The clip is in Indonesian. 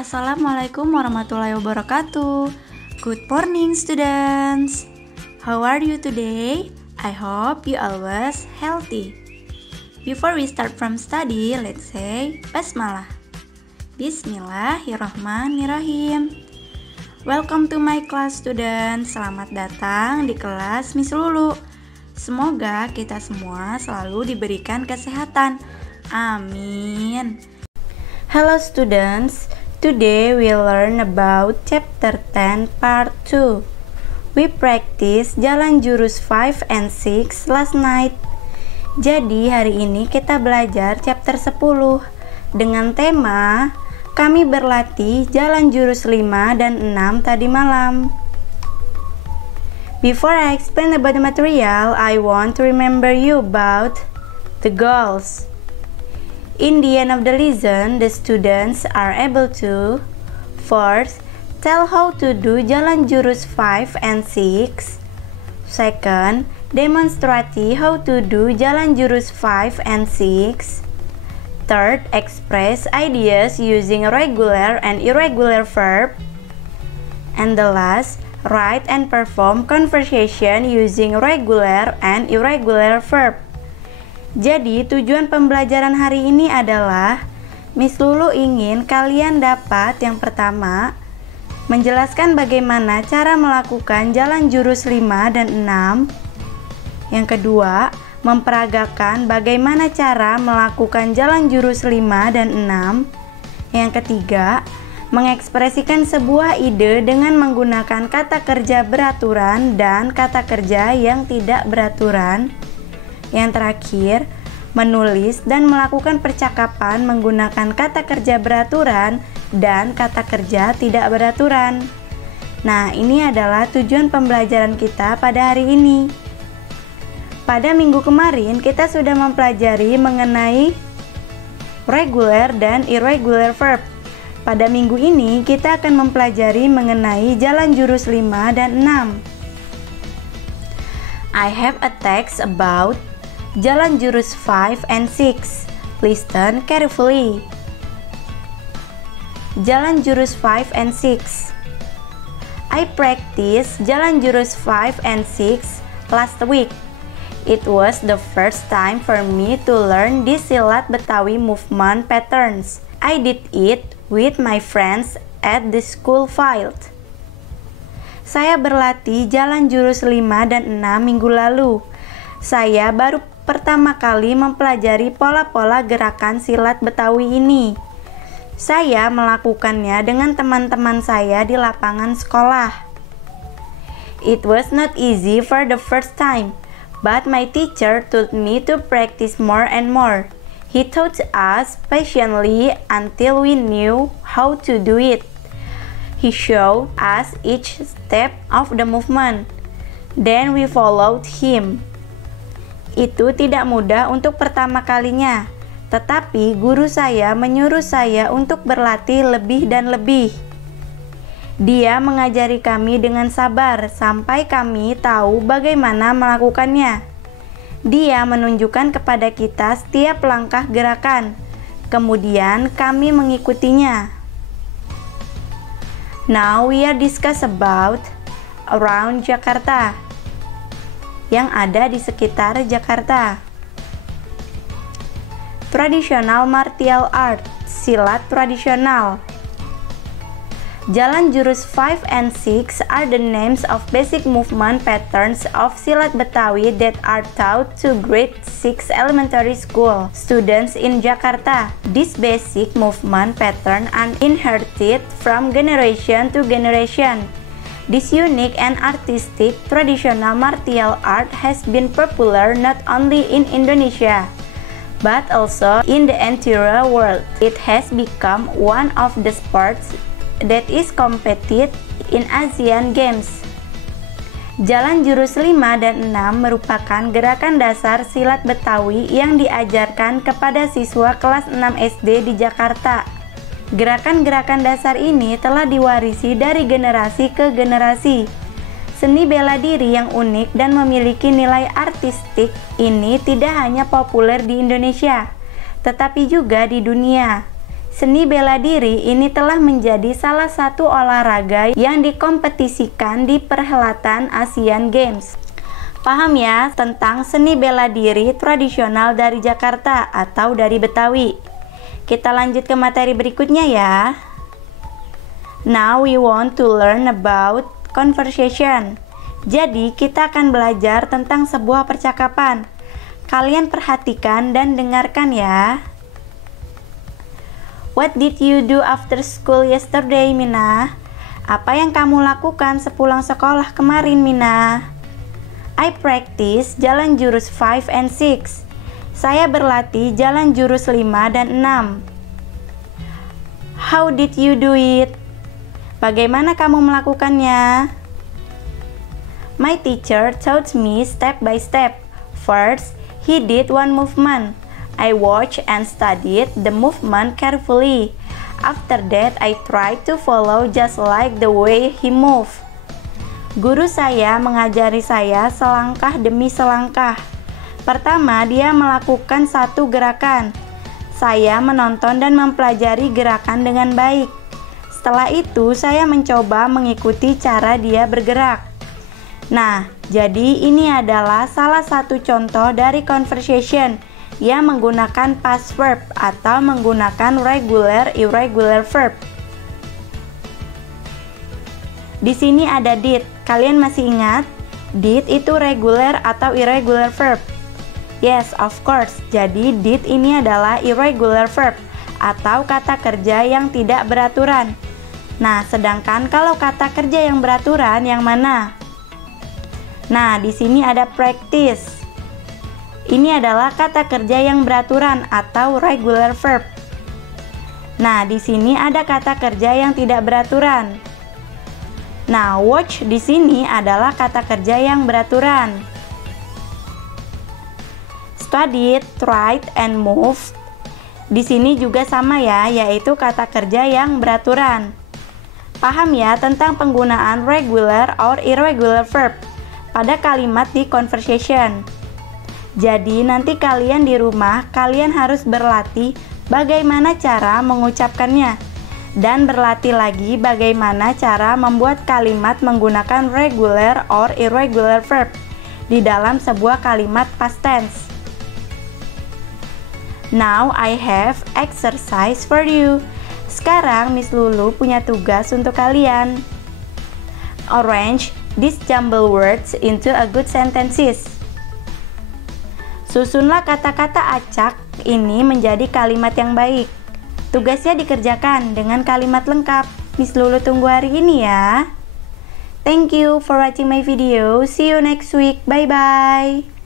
Assalamualaikum warahmatullahi wabarakatuh. Good morning students. How are you today? I hope you always healthy. Before we start from study, let's say Basmalah. Bismillahirrahmanirrahim. Welcome to my class students. Selamat datang di kelas Miss Lulu. Semoga kita semua selalu diberikan kesehatan. Amin. Hello students. Today we learn about chapter 10 part 2. We practice jalan jurus 5 and 6 last night. Jadi hari ini kita belajar chapter 10 dengan tema kami berlatih jalan jurus 5 dan 6 tadi malam. Before I explain about the material, I want to remember you about the goals. In the end of the lesson, the students are able to first, tell how to do jalan jurus 5 and 6. Second, demonstrate how to do jalan jurus 5 and 6. Third, express ideas using regular and irregular verb. And the last, write and perform conversation using regular and irregular verb. Jadi tujuan pembelajaran hari ini adalah Miss Lulu ingin kalian dapat yang pertama menjelaskan bagaimana cara melakukan jalan jurus 5 dan 6. Yang kedua, memperagakan bagaimana cara melakukan jalan jurus 5 dan 6. Yang ketiga, mengekspresikan sebuah ide dengan menggunakan kata kerja beraturan dan kata kerja yang tidak beraturan. Yang terakhir, menulis dan melakukan percakapan menggunakan kata kerja beraturan dan kata kerja tidak beraturan. Nah, ini adalah tujuan pembelajaran kita pada hari ini. Pada minggu kemarin, kita sudah mempelajari mengenai regular dan irregular verb. Pada minggu ini, kita akan mempelajari mengenai jalan jurus 5 dan 6. I have a text about jalan jurus 5 and 6. Listen carefully. Jalan jurus 5 and 6. I practiced jalan jurus 5 and 6 last week. It was the first time for me to learn this silat Betawi movement patterns. I did it with my friends at the school field. Saya berlatih jalan jurus 5 dan 6 minggu lalu. Saya baru pertama kali mempelajari pola-pola gerakan silat Betawi ini. Saya melakukannya dengan teman-teman saya di lapangan sekolah. It was not easy for the first time, but my teacher told me to practice more and more. He taught us patiently until we knew how to do it. He showed us each step of the movement. Then we followed him. Itu tidak mudah untuk pertama kalinya, tetapi guru saya menyuruh saya untuk berlatih lebih dan lebih. Dia mengajari kami dengan sabar sampai kami tahu bagaimana melakukannya. Dia menunjukkan kepada kita setiap langkah gerakan, kemudian kami mengikutinya. Now we are discuss about around Jakarta, yang ada di sekitar Jakarta. Traditional martial art, silat tradisional. Jalan jurus 5 and 6 are the names of basic movement patterns of silat Betawi that are taught to grade 6 elementary school students in Jakarta. This basic movement pattern are inherited from generation to generation. This unique and artistic traditional martial art has been popular not only in Indonesia, but also in the entire world. It has become one of the sports that is competed in Asian Games. Jalan jurus 5 dan 6 merupakan gerakan dasar silat Betawi yang diajarkan kepada siswa kelas 6 SD di Jakarta. Gerakan-gerakan dasar ini telah diwarisi dari generasi ke generasi. Seni bela diri yang unik dan memiliki nilai artistik ini tidak hanya populer di Indonesia, tetapi juga di dunia. Seni bela diri ini telah menjadi salah satu olahraga yang dikompetisikan di perhelatan Asian Games. Paham ya tentang seni bela diri tradisional dari Jakarta atau dari Betawi? Kita lanjut ke materi berikutnya ya. Now we want to learn about conversation. Jadi kita akan belajar tentang sebuah percakapan. Kalian perhatikan dan dengarkan ya. What did you do after school yesterday, Mina? Apa yang kamu lakukan sepulang sekolah kemarin, Mina? I practice jalan jurus 5 and 6. Saya berlatih jalan jurus 5 dan 6. How did you do it? Bagaimana kamu melakukannya? My teacher taught me step by step. First, he did one movement. I watched and studied the movement carefully. After that, I tried to follow just like the way he moved. Guru saya mengajari saya selangkah demi selangkah. Pertama, dia melakukan satu gerakan. Saya menonton dan mempelajari gerakan dengan baik. Setelah itu, saya mencoba mengikuti cara dia bergerak. Nah, jadi ini adalah salah satu contoh dari conversation yang menggunakan past verb atau menggunakan regular irregular verb. Di sini ada did. Kalian masih ingat? Did itu regular atau irregular verb? Yes, of course. Jadi did ini adalah irregular verb atau kata kerja yang tidak beraturan. Nah, sedangkan kalau kata kerja yang beraturan yang mana? Nah, di sini ada practice. Ini adalah kata kerja yang beraturan atau regular verb. Nah, di sini ada kata kerja yang tidak beraturan. Nah, watch di sini adalah kata kerja yang beraturan. Studied, tried, and moved. Di sini juga sama ya, yaitu kata kerja yang beraturan. Paham ya tentang penggunaan regular or irregular verb pada kalimat di conversation. Jadi nanti kalian di rumah, kalian harus berlatih bagaimana cara mengucapkannya. Dan berlatih lagi bagaimana cara membuat kalimat menggunakan regular or irregular verb di dalam sebuah kalimat past tense. Now I have exercise for you. Sekarang Miss Lulu punya tugas untuk kalian. Arrange these jumbled words into a good sentences. Susunlah kata-kata acak ini menjadi kalimat yang baik. Tugasnya dikerjakan dengan kalimat lengkap. Miss Lulu tunggu hari ini ya. Thank you for watching my video. See you next week. Bye-bye.